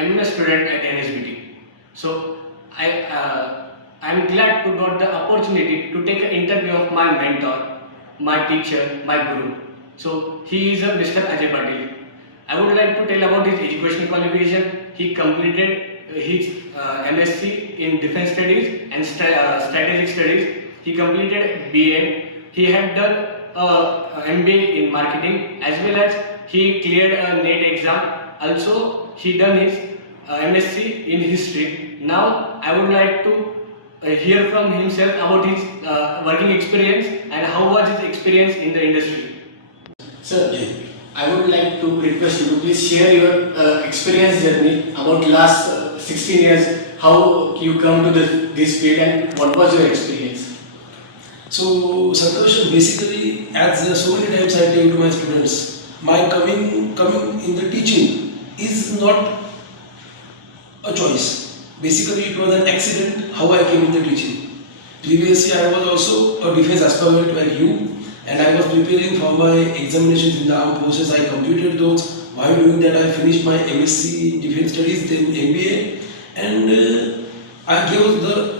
am a student at NSBT. So I'm glad to got the opportunity to take an interview of my mentor, my teacher, my guru. So he is a Mr. Ajay Patil. I would like to tell about his educational qualification. He completed his MSc in Defense Studies and Strategic Studies. He completed BA. He had done MBA in Marketing, as well as he cleared a NET exam. Also, he done his MSc in History. Now, I would like to hear from himself about his working experience and how was his experience in the industry. Sir, I would like to request you to please share your experience journey about last 16 years, how you come to this field and what was your experience? So, Santosh, basically, as so many times I tell to my students, my coming in the teaching is not a choice. Basically, it was an accident how I came in the teaching. Previously, I was also a defense aspirant like you, and I was preparing for my examinations in the armed forces. I completed those. While doing that, I finished my MSc in Defense Studies, then MBA, and I gave the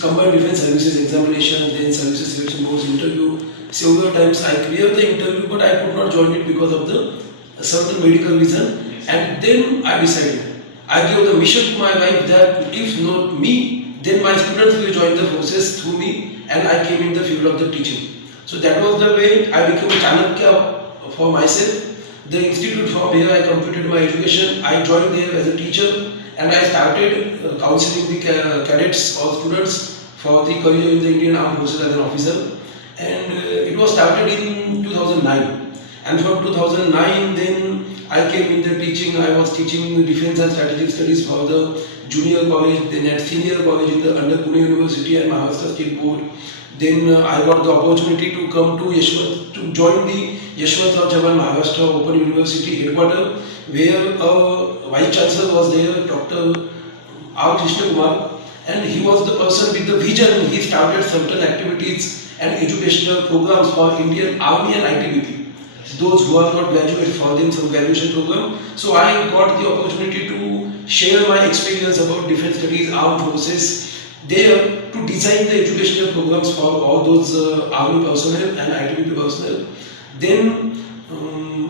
Combined Defense Services examination, then Services Selection Board's interview. Several times I cleared the interview, but I could not join it because of the certain medical reason. And then I decided, I gave the mission to my wife that if not me, then my students will join the forces through me, and I came in the field of the teaching. So that was the way I became a Chanakya for myself. The institute from where I completed my education, I joined there as a teacher, and I started counseling the cadets or students for the career in the Indian Armed Forces as an officer. And it was started in 2009. And from 2009, then I came in the teaching. I was teaching defense and strategic studies for the junior college, then at senior college in the under Pune University and Maharashtra State Board. Then I got the opportunity to come to to join the Yashwantrao Chavan Maharashtra Open University headquarters, where Vice Chancellor was there, Dr. R. Krishna Kumar, and he was the person with the vision. He started certain activities and educational programs for Indian Army and ITBP. Those who are not graduate, for them some graduation program. So I got the opportunity to share my experience about defense studies, armed forces, there to design the educational programs for all those army personnel and ITBP personnel. Then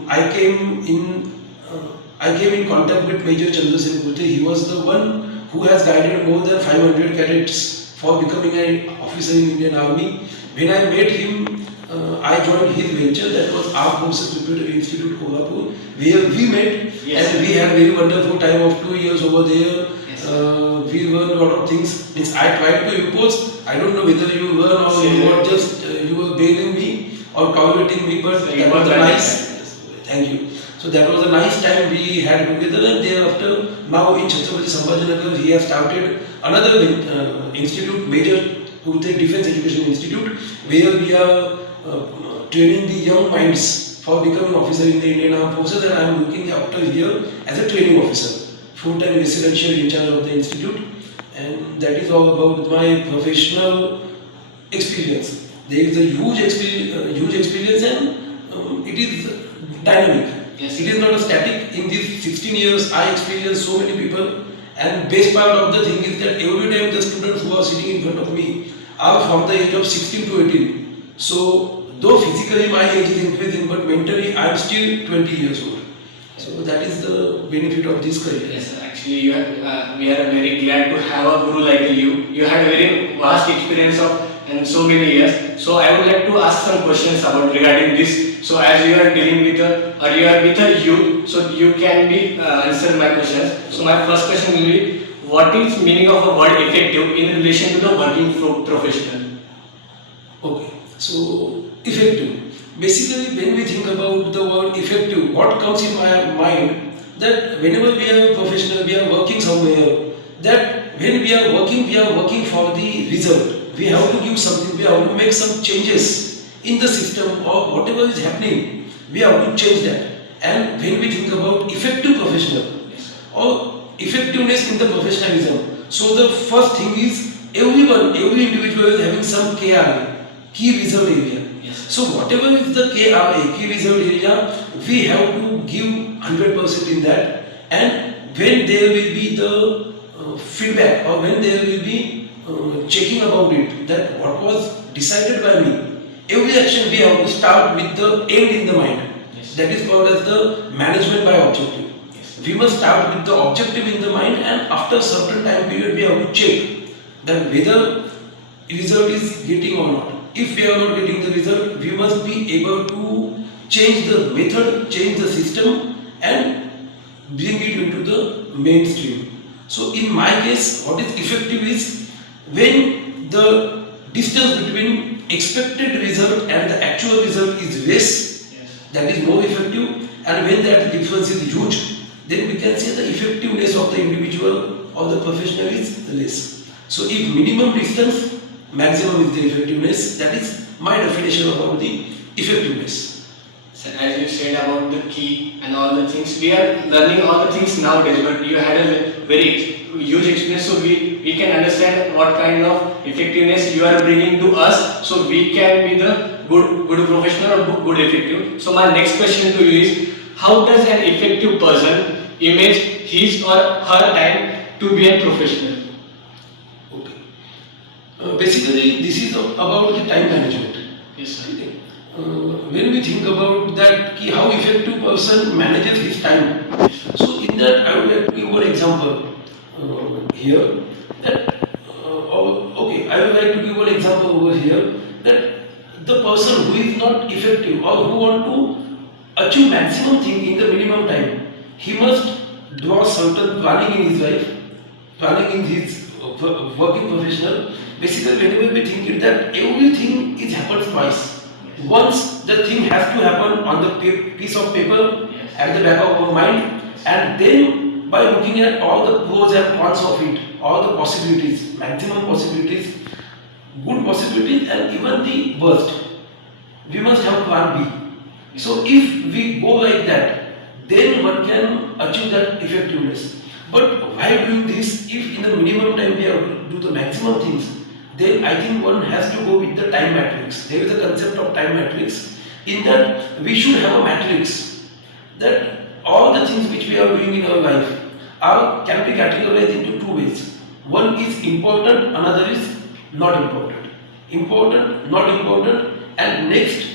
I came in contact with Major Chandrasen Kurte. He was the one who has guided more than 500 cadets for becoming an officer in Indian Army. When I met him, I joined his venture, that was Armed Forces Preparatory Institute, Kolhapur, where we met. Yes. And we had a very wonderful time of 2 years over there. Yes. We learned a lot of things. Means I tried to impose. I don't know whether you learn or you were just you were bailing me or tolerating me, but that was a nice. Thank you. So that was a nice time we had together, and thereafter, now in Chhatrapati Sambhajinagar, he has started another institute, Major Kurte Defense Education Institute, where we are training the young minds for becoming officer in the Indian Armed Forces, and I am looking after here as a training officer, full-time residential in charge of the institute, and that is all about my professional experience. There is a huge experience, and it is dynamic. Yes. It is not a static. In these 16 years, I experienced so many people, and best part of the thing is that every time the students who are sitting in front of me are from the age of 16 to 18. So, though physically my age is increasing, but mentally I am still 20 years old. So that is the benefit of this career. Yes, actually, we are very glad to have a guru like you. You had a very vast experience of in so many years. So I would like to ask some questions about regarding this. So as you are dealing with you are with a youth, so you can be answer my questions. So my first question will be, what is meaning of a word effective in relation to the working professional? Okay, so effective. Basically, when we think about the word effective, what comes in my mind that whenever we are professional, we are working somewhere, that when we are working for the result. We have to give something, we have to make some changes in the system or whatever is happening, we have to change that. And when we think about effective professional or effectiveness in the professionalism, so the first thing is every individual is having some KRA, key result area. Yes. So whatever is the KRA, key result area, we have to give 100% in that, and when there will be the feedback, or when there will be checking about it, that what was decided by me, every action we have to start with the end in the mind. Yes. That is called as the management by objective. Yes. We must start with the objective in the mind, and after a certain time period we have to check that whether result is getting or not. If we are not getting the result, we must be able to change the method, change the system, and bring it into the mainstream. So in my case, what is effective is when the distance between expected result and the actual result is less, Yes. that is more effective, and when that difference is huge, then we can say the effectiveness of the individual or the professional is less. So if minimum distance, maximum is the effectiveness. That is my definition about the effectiveness. So as you said about the key and all the things, we are learning all the things nowadays, but you had a very huge experience, so we can understand what kind of effectiveness you are bringing to us, so we can be the good professional or good effective. So my next question to you is, how does an effective person image his or her time to be a professional? Okay. Basically, this is about the time management. Yes, sir. Okay. When we think about that, how effective person manages his time. So in that, I would like to give one example here. That okay, I would like to give one example over here, that the person who is not effective or who want to achieve maximum thing in the minimum time, he must draw certain planning in his life, planning in his working professional. Basically, whenever we think it, that everything is happens twice. Once the thing has to happen on the piece of paper at the back of our mind, and then by looking at all the pros and cons of it, all the possibilities, maximum possibilities, good possibilities, and even the worst, we must have plan B. So if we go like that, then one can achieve that effectiveness. But while doing this, if in the minimum time we have to do the maximum things, then I think one has to go with the time matrix. There is a concept of time matrix. In that, we should have a matrix that all the things which we are doing in our life can be categorized into two ways. One is important, another is not important. Important, not important, and next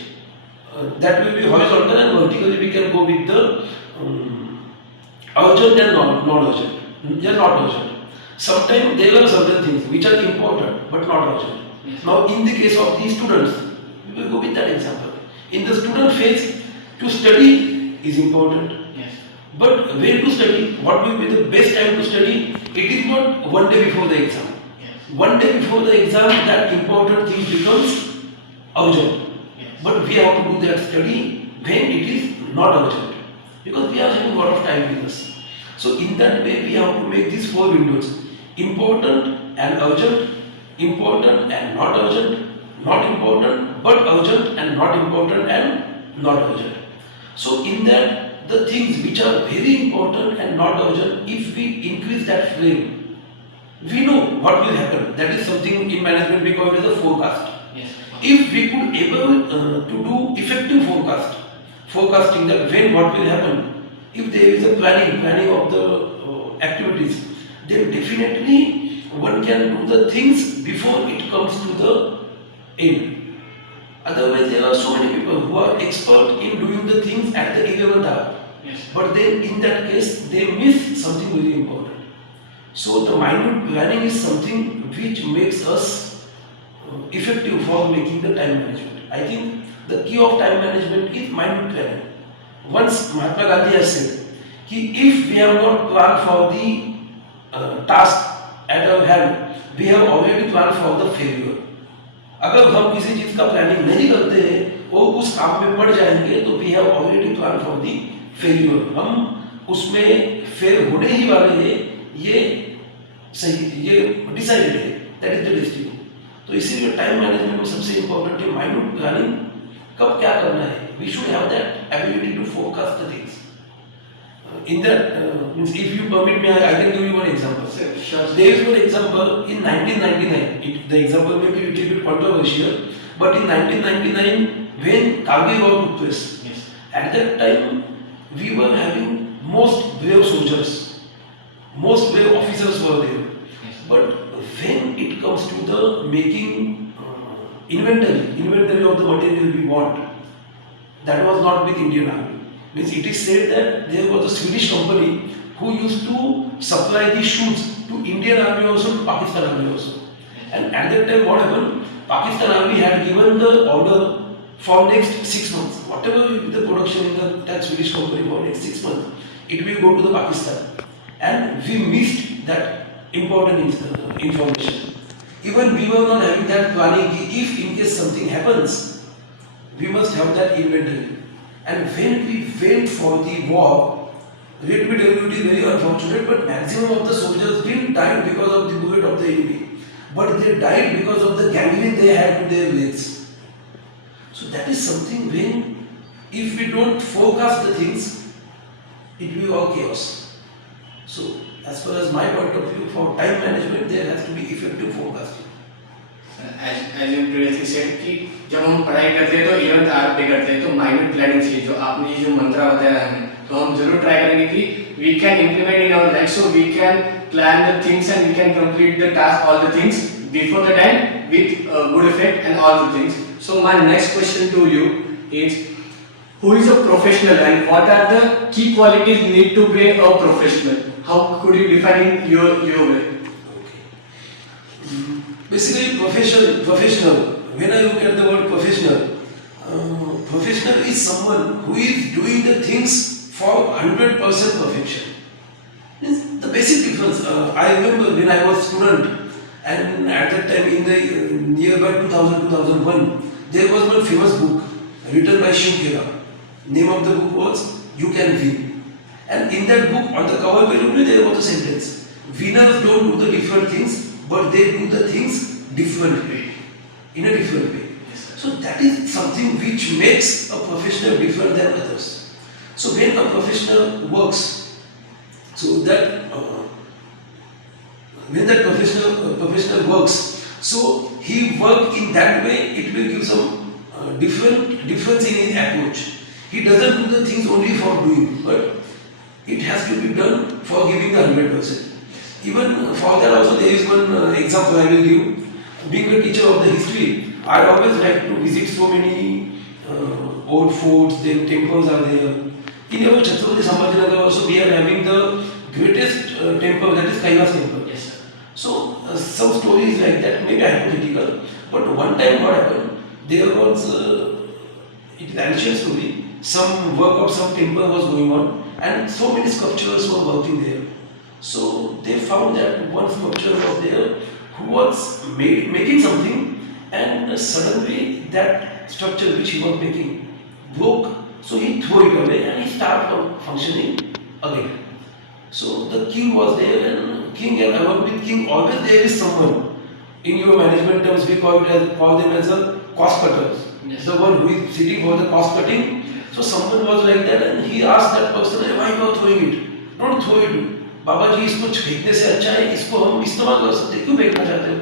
that will be horizontal, and vertically we can go with the urgent and non-urgent. They are not urgent. Sometimes there are certain things which are important but not urgent. Yes. Now, in the case of these students, we will go with that example. In the student phase, to study is important. Yes. But when to study, what will be the best time to study? It is not one day before the exam. Yes. One day before the exam, that important thing becomes urgent. Yes. But we have to do that study when it is not urgent, because we are having a lot of time with us. So in that way, we have to make these four windows: important and urgent, important and not urgent, not important but urgent, and not important and not urgent. So in that, the things which are very important and not urgent, if we increase that frame, we know what will happen. That is something in management we call it as a forecast. Yes. If we could able to do effective forecasting that when what will happen, if there is a planning of the activities, then definitely one can do the things before it comes to the end. Otherwise, there are so many people who are expert in doing the things at the 11th hour, Yes. but then in that case they miss something very important. So the minute planning is something which makes us effective for making the time management. I think the key of time management is minute planning. Once Mahatma Gandhi has said, if we have not planned for the task at our hand, we have already planned for the failure. अगर हम किसी चीज का planning नहीं करते हैं, वो उस काम में पड़ जाएंगे, तो we have already planned for the failure. हम उसमें फेल होने ही वाले हैं, ये सही, ये डिसाइडेड है, that is the destiny. तो इसीलिए टाइम मैनेजमेंट में सबसे इम्पोर्टेंट है माइन्यूट प्लानिंग, कब क्या करना है. We should have that ability to forecast the things. In that, if you permit me, I can give you one example. Sure. There is one example in 1999. The example may be a little bit controversial, but in 1999, when Kargil war took place, Yes. at that time we were having most brave soldiers most way officers were there. Yes. But when it comes to the making inventory of the material we want, that was not with Indian Army. Means it is said that there was a Swedish company who used to supply the shoes to Indian Army also, to Pakistan Army also. And at that time what happened? Pakistan Army had given the order for next 6 months. Whatever will be the production in that Swedish company for next 6 months, it will go to the Pakistan. And we missed that important information. Even we were not having that planning. If in case something happens, we must have that inventory. And when we went for the war, let me tell you, it is very unfortunate, but maximum of the soldiers didn't die because of the bullet of the enemy, but they died because of the gangrene they had to their legs. So that is something when, if we don't forecast the things, it will be all chaos. So as far as my point of view, for time management, there has to be effective forecasting. As you previously said कि जब हम पढ़ाई करते हैं तो event are पे करते हैं तो माइंड प्लानिंग चाहिए जो आपने ये जो मंत्रा बताया हमें तो हम जरूर ट्राई करेंगे कि we can implement in our life so we can plan the things and we can complete the task all the things before the time with good effect and all the things so my next question to you is who is a professional and what are the key qualities need to be a professional? How could you define in your way? Basically, professional. When I look at the word professional, professional is someone who is doing the things for 100% perfection. The basic difference. I remember when I was student, and at that time in the nearby 2000-2001, there was one famous book written by Shiv. Name of the book was "You Can Win," and in that book, on the cover page only there was a sentence: "Winners don't do the different things, but they do the things differently, in a different way." So that is something which makes a professional different than others. So when a professional works, so that when that professional works, so he work in that way, it will give some difference in his approach. He doesn't do the things only for doing, but it has to be done for giving the 100%. Even for that also there is one example I will give. Being a teacher of the history, I always like to visit so many old forts, then temples are there. In our Chhatrapati Sambhajinagar also we are having the greatest temple, that is Kailas temple. Yes, sir. So some stories like that, maybe hypothetical, but one time what happened, there was it is an ancient story. Some work of some temple was going on, and so many sculptures were working there. So they found that one sculpture was there who was making something, and suddenly that structure which he was making broke. So he threw it away and he started functioning again. So the king was there, and along with king always there is someone. In your management terms, we call them as a cost cutters. Yes. The one who is sitting for the cost cutting. So someone was like that, and he asked that person, "Hey, why you are throwing it? Don't throw it. बाबा जी इसको फेंकने से अच्छा है इसको हम इस्तेमाल कर सकते हैं, क्यों फेंकना चाहते हो?"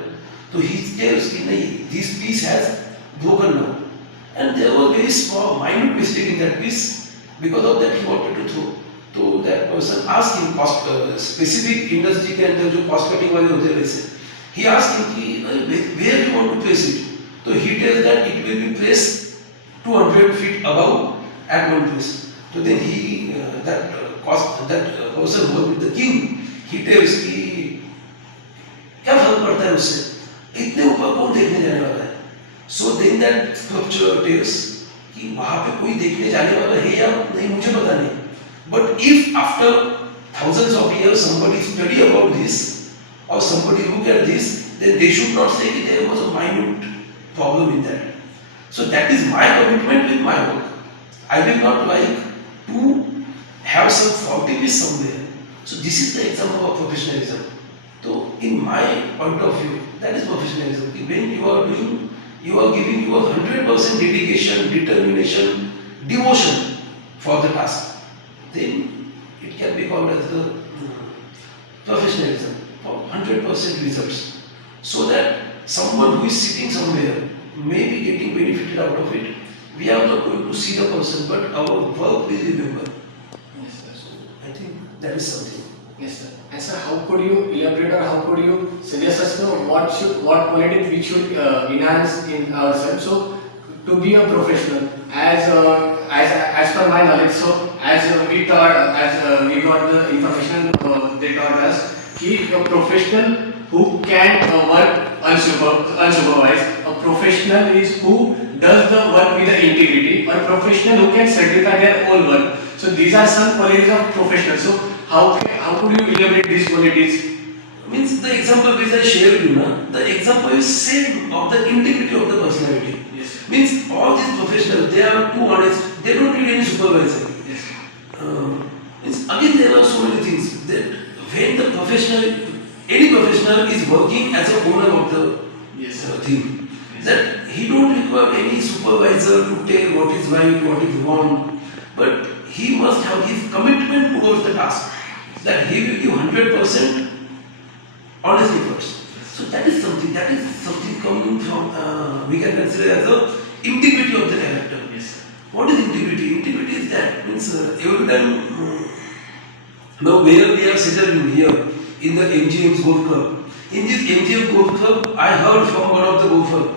तो he says कि नहीं, this piece has broken now, and there was very small minute mistake in that piece. Because of that he wanted to throw. तो that person asked him cost specific industry के अंदर जो cost cutting वाले होते हैं वैसे, he asked him कि where you want to place it. So he tells that it will be placed 200 feet above at one place. So then he that person who was with the king, he tells कि क्या फर्क पड़ता है उससे, इतने ऊपर कौन देखने जाने वाला है. So then that sculpture tells कि वहाँ पे कोई देखने जाने वाला है या नहीं मुझे पता नहीं. But if after thousands of years somebody study about this or somebody look at this, then they should not say that there was a minute problem in that. So that is my commitment with my work. I will not like to have some faulty piece somewhere. So this is the example of professionalism. So in my point of view, that is professionalism. When you are doing, you are giving your 100% dedication, determination, devotion for the task. Then it can be called as the professionalism for 100% results. So that someone who is sitting somewhere may be getting benefited out of it. We are not going to see the person, but our work will remember. Yes, sir. So I think that is something. Yes, sir. And sir, how could you elaborate or how could you suggest us what qualities we should enhance in ourselves? So to be a professional, as per my knowledge, so as we got the information they taught us, he a professional who can work unsupervised. A professional is who does the work with the integrity, or a professional who can certify their own work. So these are some qualities of professional. So how could you elaborate these qualities? Means the example which I shared you, na, the example is same of the integrity of the personality. Yes. Means all these professionals, they are too honest, they don't need any supervisor. Yes. Means again there are so many things that when the professional, any professional is working as a owner of the Yes. thing, that he don't require any supervisor to tell what is right, what is wrong, but he must have his commitment towards the task, that he will give 100% honestly first. So that is something coming from, we can consider as a integrity of the character. Yes. What is integrity? Integrity is that means every time, now where we are sitting here in the MGM's golf club. In this MGM golf club, I heard from one of the golfer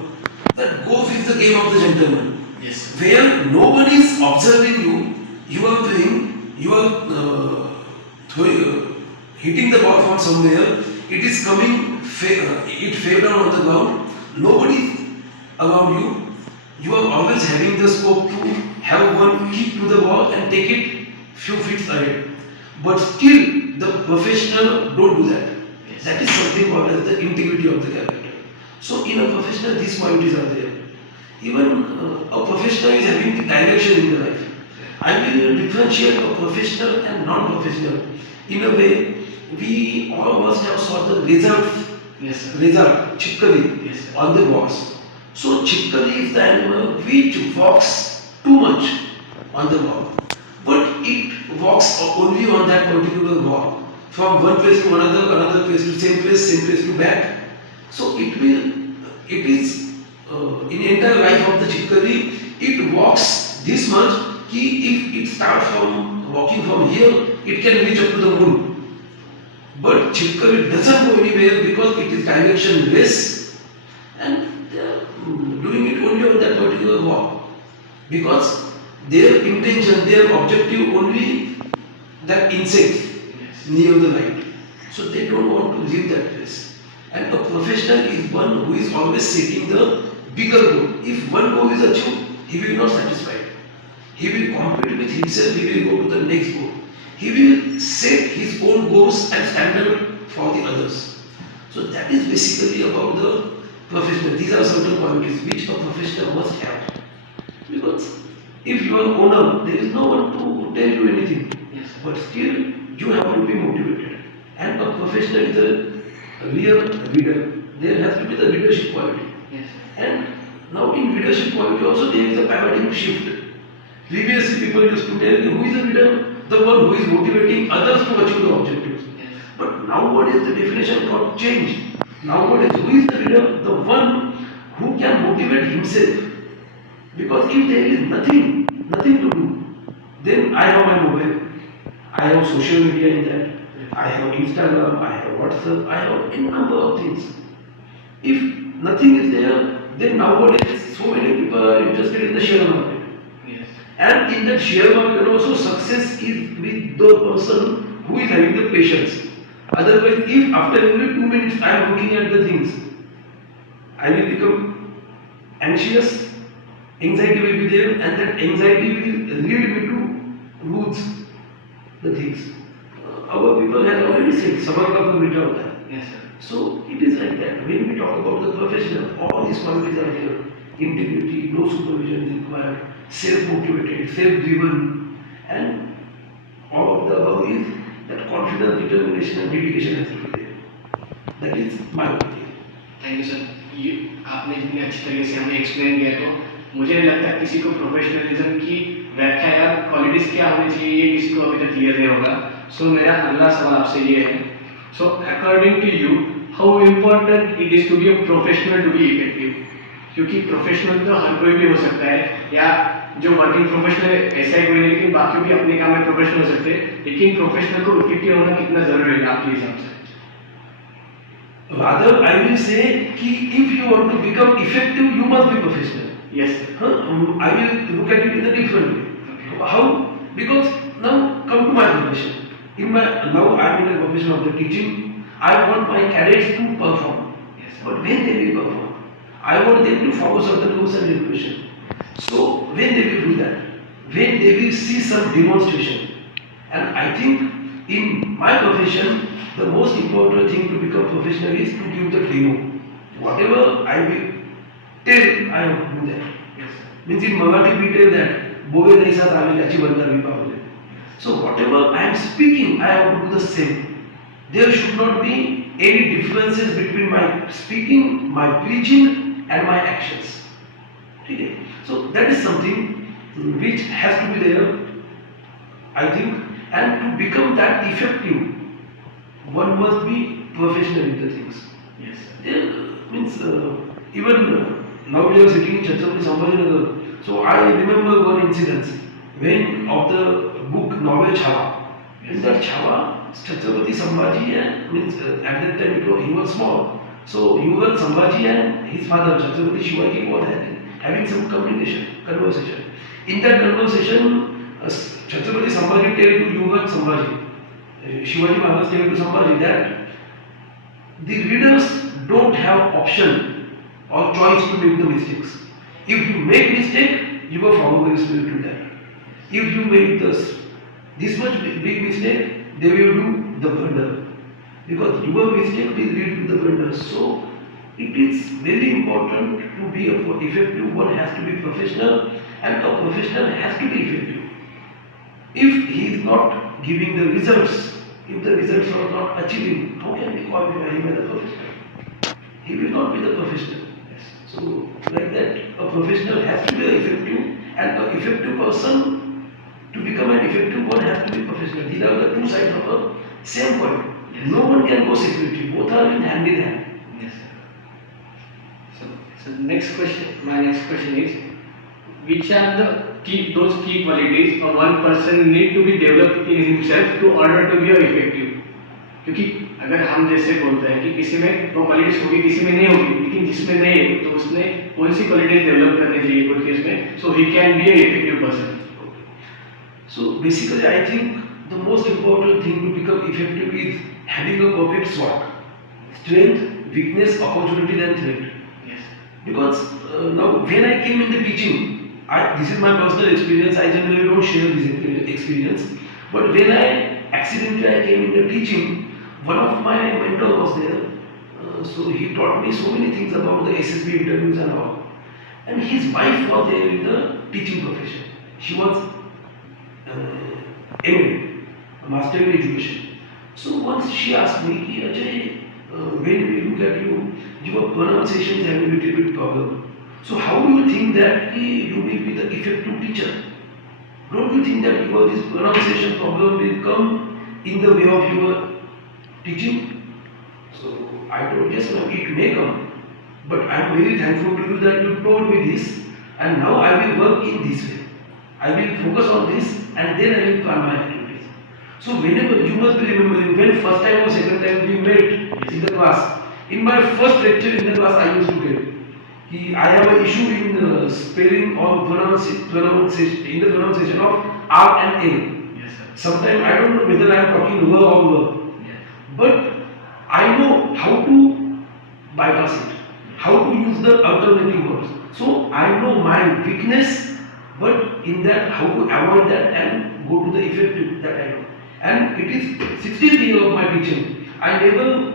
that golf is the game of the gentleman. Yes. Where nobody is observing you, you are playing, you are hitting the ball from somewhere, it is coming, it fell down on the ground, nobody around you, you are always having the scope to have one kick to the ball and take it few feet ahead. But still, the professional don't do that. Yes. That is something called as the integrity of the character. So in a professional, these qualities are there. Even a professional is having the direction in the life. I will differentiate a professional and non-professional. In a way, we all must have saw the result, Yes. result, chikkali, Yes. on the walks. So chikkali is the animal which walks too much on the wall, but it walks only on that particular wall, from one place to another, another place to same place to back. So it is in entire life of the chikkali, it walks this much. If it starts from walking from here, it can reach up to the moon. But chikkali doesn't go anywhere because it is directionless, and they are doing it only on that particular walk. Because their intention, their objective only that insect near the light. So they don't want to leave that place. And a professional is one who is always setting the bigger goal. If one goal is achieved, he will not satisfied. He will compete with himself, he will go to the next goal. He will set his own goals and standard for the others. So that is basically about the professional. These are certain qualities which a professional must have. Because if you are owner, there is no one to tell you anything. Yes. But still, you have to be motivated. And a professional is a real leader. There has to be the leadership quality. Yes. And now in leadership quality also there is a paradigm shift. Previously people used to tell you who is a leader? The one who is motivating others to achieve the objectives. Yes. But nowadays the definition got changed. Nowadays who is the leader? The one who can motivate himself. Because if there is nothing to do, then I have my mobile, I have social media in that, I have Instagram, I have WhatsApp, I have any number of things. If nothing is there, then nowadays so many people are interested in the share market. Yes. And in that share market also success is with the person who is having the patience. Otherwise, if after every 2 minutes I am looking at the things, I will become anxious, anxiety will be there, and that anxiety will lead me to lose the things. Our people have already said, sabar ka phal meetha hota hai. Yes, sir. So it is like that. When we talk about the professional, all these qualities are there. Integrity, no supervision is required, self-motivated, self-driven, and all of the above is that confidence, determination and dedication has to be there. That is my opinion. Thank you sir, ये आपने जितनी अच्छी तरीके से हमें explain किया, तो मुझे नहीं लगता किसी को प्रोफेशनलिज्म की व्याख्या या क्वालिटीज़ क्या होनी चाहिए ये किसी को अभी तक क्लियर नहीं होगा. सो मेरा अगला सवाल आपसे ये है, so according to you how important it is to be a professional to be effective? क्योंकि प्रोफेशनल तो हर कोई भी हो सकता है, या जो वर्किंग प्रोफेशनल ऐसा ही कोई नहीं, लेकिन बाकी भी अपने काम में प्रोफेशनल हो सकते हैं, लेकिन प्रोफेशनल को इफेक्टिव होना कितना जरूरी है आपके हिसाब से? Rather, I will say कि if you want to become effective, you must be professional. Yes. Huh? I will look at it in a different way. Okay. How? Because now come to my profession. Now I am in a profession of the teaching. I want my cadets to perform. Yes. But when they will perform, I want them to follow certain rules and regulations. So when they will do that, when they will see some demonstration, and I think in my profession, the most important thing to become professional is to give the demo. Whatever I will tell, I will do that. Yes. Means in Marathi we tell that बोवे जैसा चालेल याची बंधावी Pawle. So whatever I am speaking, I have to do the same. There should not be any differences between my speaking, my preaching, and my actions. Okay? So that is something which has to be there, I think, and to become that effective, one must be professional in the things. Yes. There means even now we are sitting in Chhatrapati Sambhajinagar. So I remember one incident when of the book novel Chhava. In that Chhava, Chhatrapati Sambhaji means at that time he was small. So Yuval Sambhaji and his father Chhatrapati Shivaji was having some conversation. In that conversation, Chhatrapati Sambhaji tell to Yuval Sambhaji, Shivaji Maharaj tell to Sambhaji that the readers don't have option or choice to make the mistakes. If you make mistake, you will follow the spirit to that. If you make this much big mistake, they will do the blunder. Because your mistake will lead to the blunder. So it is very important to be effective. One has to be professional, and a professional has to be effective. If he is not giving the results, if the results are not achieving, how can we call him as a professional? He will not be the professional. So, like that, a professional has to be effective, and an effective person, to become an effective one, has to be professional. These are the two sides of the same coin. Yes. No one can go security. Both are in hand in hand. Yes. So next question. My next question is, which are those key qualities a one person need to be developed in himself to order to be effective? क्योंकि अगर हम जैसे बोलते हैं कि किसी में वो क्वालिटीज होगी, किसी में नहीं होगी, लेकिन जिसमें नहीं है तो उसने कौन सी क्वालिटीज डेवलप करनी चाहिए खुद के इसमें, so he can be an effective person. So basically, I think the most important thing to become effective is having a perfect SWOT: strength, weakness, opportunity, and threat. Yes. Because now when I came in the teaching, this is my personal experience. I generally don't share this experience, but when I accidentally came in the teaching, one of my mentor was there. So he taught me so many things about the SSB interviews and all. And his wife was there in the teaching profession. She was MA, a Master in Education. So once she asked me, Ajay, when we look at you, your pronunciation is having a little bit problem. So how do you think that you will be the effective teacher? Don't you think that your this pronunciation problem will come in the way of your teaching? So I told, yes ma'am, it may come, but I am very thankful to you that you told me this, and now I will work in this way. I will focus on this, and then I will plan my activities. So whenever, you must be remembering, when first time or second time we met in the class, in my first lecture in the class I used to tell, I have an issue in spelling or pronunciation, in the pronunciation of R and A. Yes, sir. Sometimes I don't know whether I am talking R or R. Yes. But I know how to bypass it, how to use the alternative words. So I know my weakness, but in that how to avoid that and go to the effective that I know. And it is 16th year of my teaching. I never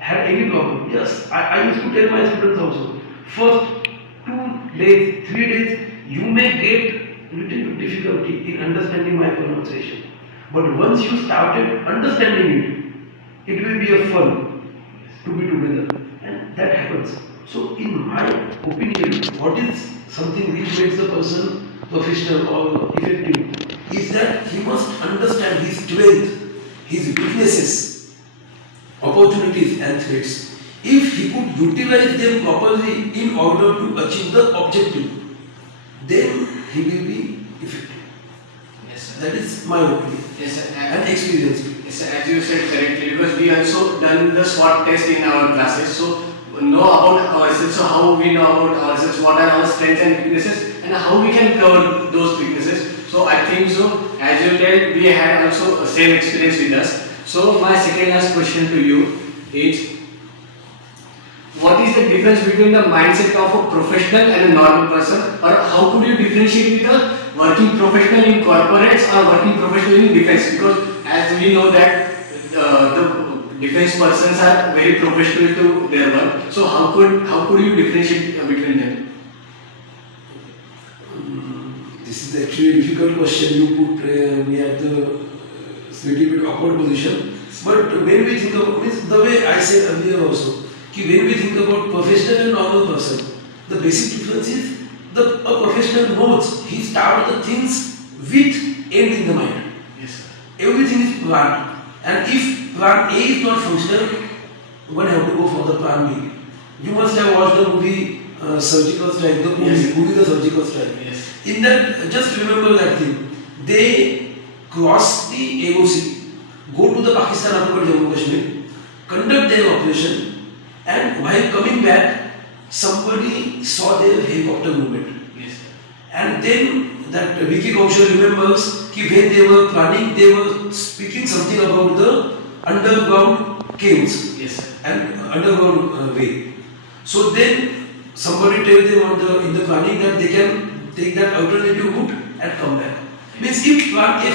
had any problem. Yes, I used to tell my students also, first 2 days, 3 days, you may get little bit difficulty in understanding my pronunciation. But once you started understanding it will be a fun to be together, and that happens. So in my opinion, what is something which makes the person professional or effective is that he must understand his strength, his weaknesses, opportunities and threats. If he could utilize them properly in order to achieve the objective, then he will be effective. Yes, sir. That is my opinion Yes, sir. and experience. Yes, sir. As you said correctly, because we also done the SWOT test in our classes, so know about ourselves, so how we know about ourselves, what are our strengths and weaknesses, and how we can cover those weaknesses. So I think so, as you tell, we had also same experience with us. So my second last question to you is, what is the difference between the mindset of a professional and a normal person, or how could you differentiate with a working professional in corporates or working professional in defense? Because as we know that the defense persons are very professional to their work. So how could you differentiate between them? This is actually a difficult question. You put me at the little bit awkward position. But when we think about, means the way I said earlier also, when we think about professional and normal person, the basic difference is a professional knows he starts the things with end in the mind. Yes, sir. Everything is planned. And if plan A is not functional, one have to go for the plan B. You must have watched the movie Surgical Strike, the movie, Yes. movie The Surgical Strike. Yes. In that, just remember that thing. They cross the AOC, go to the Pakistan occupied Jammu Kashmir, conduct their operation, and while coming back, somebody saw their helicopter movement. Yes, sir. And then that Vicky Kaushal remembers that when they were planning, they were speaking something about the underground caves Yes, sir. and underground way. So then somebody tell them in the planning that they can take that alternative route and come back. Means if plan A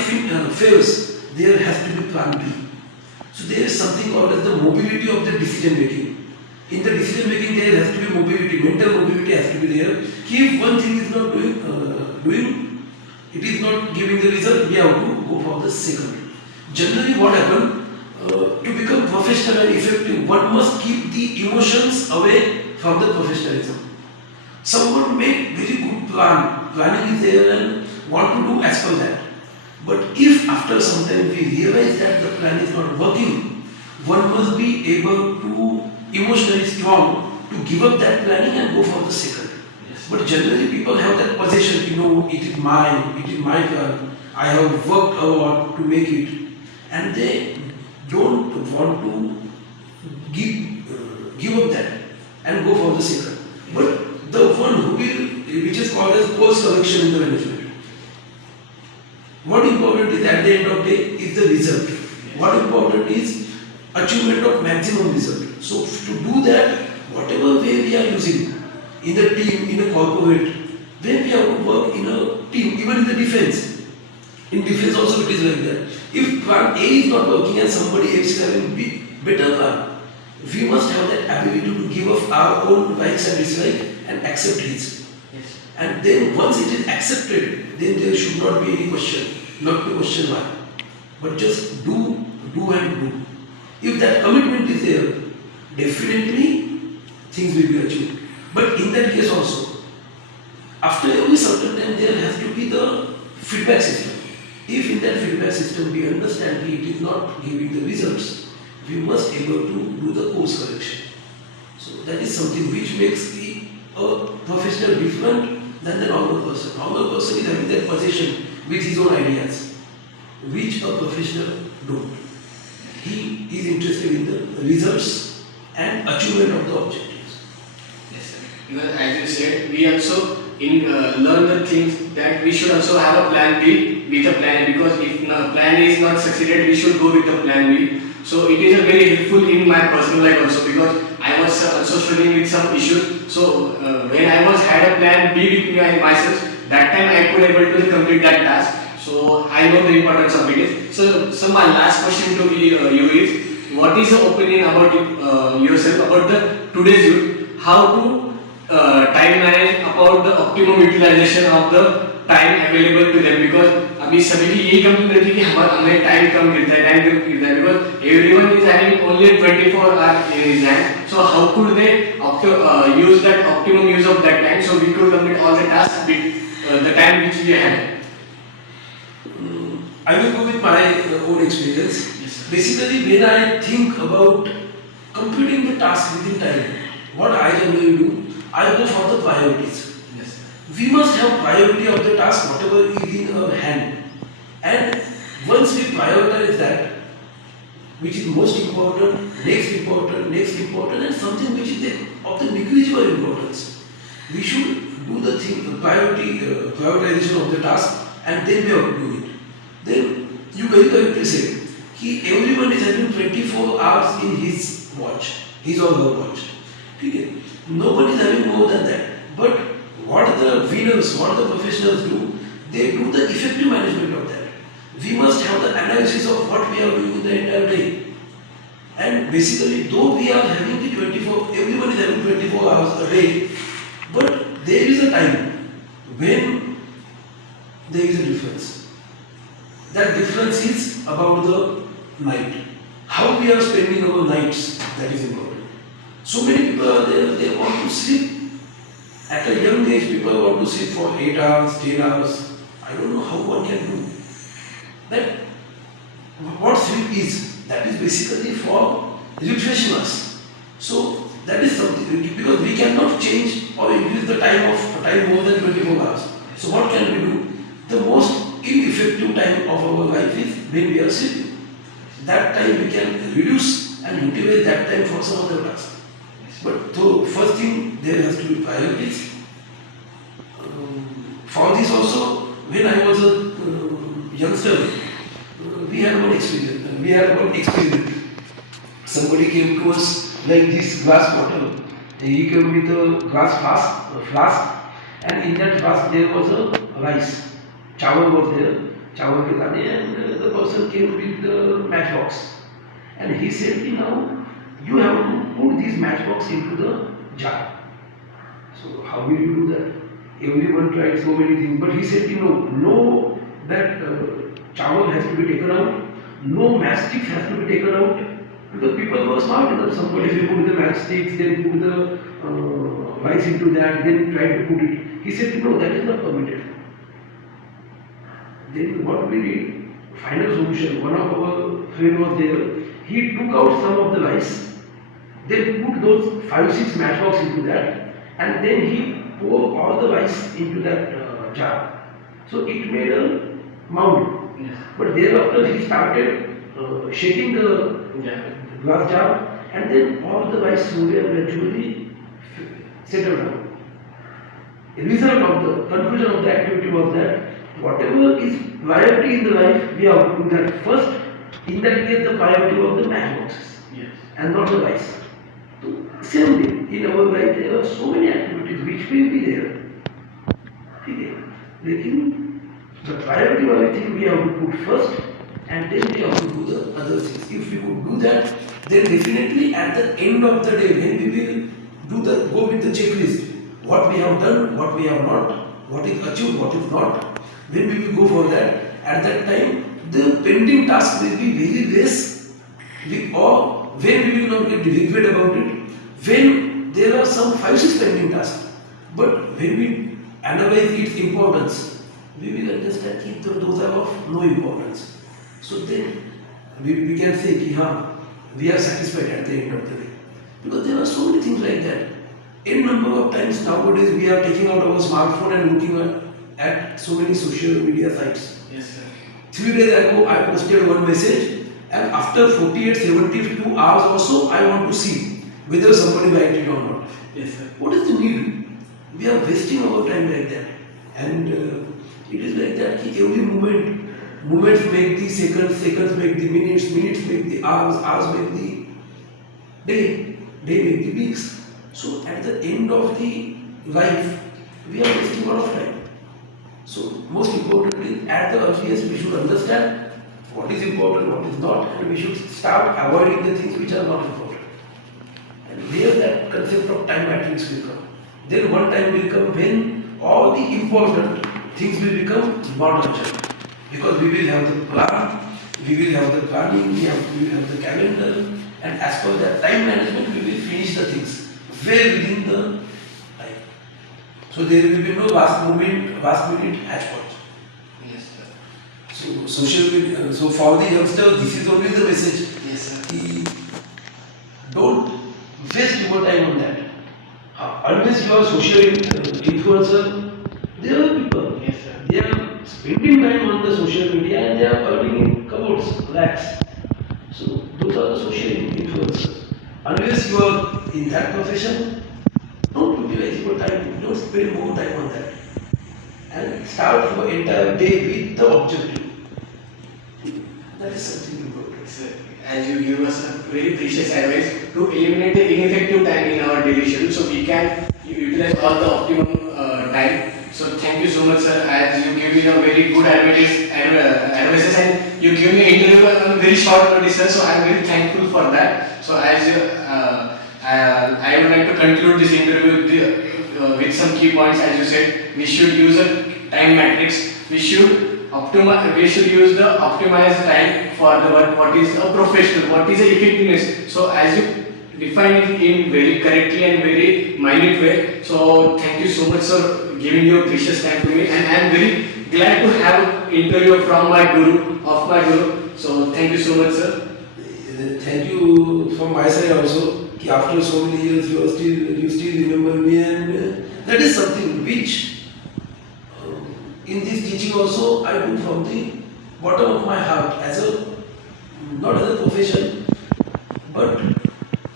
fails, there has to be plan B. So there is something called as the mobility of the decision making. In the decision making, there has to be mobility, mental mobility has to be there. If one thing is not doing, it is not giving the result, we have to go for the second. Generally, what happens? To become professional and effective, one must keep the emotions away from the professionalism. Someone make very good planning is there and want to do as per that. But if after some time we realize that the plan is not working, one must be able to emotionally strong to give up that planning and go for the second. Yes. But generally people have that possession, it is mine, it is my plan, I have worked a lot to make it, and they don't want to give up that and go for the second. But the one who will, which is called as course correction in the management. What important is at the end of the day is the result. What important is achievement of maximum result. So to do that, whatever way we are using in the team, in a corporate, then we have to work in a team, even in the defense. In defense also it is like that. If plan A is not working and somebody else is having better plan, we must have that ability to give up our own likes and dislikes and accept his. Yes. And then once it is accepted, then there should not be any question, not to question why, but just do and do. If that commitment is there, definitely things will be achieved. But in that case also, after every certain time there has to be the feedback system. If in that feedback system we understand that it is not giving the results, we must able to do the course correction. So that is something which makes a professional different than the normal person. Normal person is having that position with his own ideas, which a professional don't. He is interested in the results and achievement of the objectives. Yes, sir. Because as you said, we also learn the things that we should also have a plan B with a plan A, because if plan A is not succeeded, we should go with the plan B. So it is a very helpful in my personal life also, because I was also struggling with some issues. So when I was had a plan B with me and myself, that time I could able to complete that task. So I know the importance of it. So my last question to you is, what is your opinion about yourself, about the today's youth, how to time manage, about the optimum utilization of the time available to them? Because अभी सभी की यही complaint रहती है कि हमें time कम गिरता है, because everyone is having only 24 hours in his hand. So how could they use that optimum use of that time so we could complete all the tasks with the time which we have? I will go with my own experience. Yes, Basically, when I think about completing the task within time, what I generally do, I go for the priorities. yes, we must have priority of the task, whatever is in our hand. And once we prioritize that, which is most important, next important, and something which is of the negligible importance. We should do the thing, prioritization of the task, and then we have to do it. Then you very correctly said, everyone is having 24 hours in his watch, his or her watch. Okay? Nobody is having more than that. But what the winners, what the professionals do, they do the effective management of that. We must have the analysis of what we are doing the entire day. And basically, though we are having the 24, everyone is having 24 hours a day, but there is a time when there is a difference. That difference is about the night. How we are spending our nights, that is important. So many people are there, they want to sleep. At a young age, people want to sleep for 8 hours, 10 hours. I don't know how one can do that. What sleep is, that is basically for refreshing us. So that is something, because we cannot change or increase the time more than 24 hours. So what can we do? The most ineffective time of our life is when we are sleeping. That time we can reduce and utilize that time for some other task. But so first thing, there has to be priorities. For this also, when I was a youngster, we had one experience. Somebody came to us like this glass bottle. He came with a glass flask, and in that flask there was a rice. Chawal was there, chawal ke dane, and the person came with the matchbox. And he said, now you have to put this matchbox into the jar. So how will you do that? Everyone tried so many things, but he said, no, that chawal has to be taken out, no matchsticks has to be taken out, because people were smart enough. Somebody will put the matchsticks, then put the rice into that, then try to put it. He said, no, that is not permitted. Then what we did, final solution, one of our friend was there, he took out some of the rice, then put those 5-6 matchbox into that, and then he poured all the rice into that jar. So it made a mound. Yes. But thereafter he started shaking the glass jar, and then all the rice slowly and gradually settled down. The result of the conclusion of the activity was that whatever is priority in the life, we are doing that first. In that case, the priority was the matchboxes, yes, and not the rice. So, same way, in our life, there are so many activities which will be there. Okay. The priority of thing we have to put first, and then we have to do the other things. If we would do that, then definitely at the end of the day, when we will go with the checklist, what we have done, what we have not, what is achieved, what is not, when we will go for that, at that time, the pending task will be very less, or when we will not get regret about it, when there are some 5-6 pending tasks. But when we analyze its importance, we will understand that those are of no importance. So then we can say, we are satisfied at the end of the day. Because there are so many things like that. N number of times nowadays we are taking out our smartphone and looking at so many social media sites. Yes, sir. 3 days ago I posted one message, and after 48-72 hours also I want to see whether somebody liked it or not. Yes, sir. What is the need? We are wasting our time like that. And it is like that, every moments make the seconds, seconds make the minutes, minutes make the hours, hours make the day, day make the weeks. So at the end of the life, we are wasting a lot of time. So most importantly, at the earliest, we should understand what is important, what is not, and we should start avoiding the things which are not important. And there that concept of time matrix will come. Then one time will come when all the important things will become not urgent. Because we will have the plan, we will have the planning, we will have the calendar, and as per that time management, we will finish the things well within the time. So there will be no last minute hatch point. Yes, sir. So social media, so for the youngsters, this is only the message. Yes, sir. Don't waste your time on that. Always you are social influencer, spending time on the social media and they are earning in crores, lakhs. So those are the social influencers. Unless you are in that profession, don't utilize your time, don't spend more time on that. And start your entire day with the objective. That is something important. Sir, as you give us a very precious advice to eliminate the ineffective time in our daily schedule, so we can utilize all the optimum time. So thank you so much, sir, as you give me a very good advices and you give me an interview on very short notice, sir. So I am very thankful for that. So as you, I would like to conclude this interview with some key points. As you said, we should use a time matrix. We should optimize. We should use the optimized time for the what is a professional, what is a effectiveness. So as you define it in very correctly and very minute way. So thank you so much, sir, giving your precious time to me, and I am very glad to have interview from my guru, of my guru. So thank you so much, sir. Thank you from my side also. कि after so many years you still remember me, and that is something which in this teaching also I do from the bottom of my heart, as a not as a profession but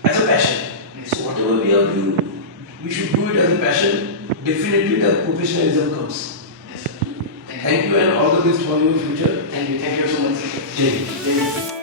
as a passion. So whatever we are doing, we should do it as a passion. Definitely the professionalism comes. Yes, sir. Thank you and all the best for your future. Thank you so much, sir. Jai Hind. Thank you.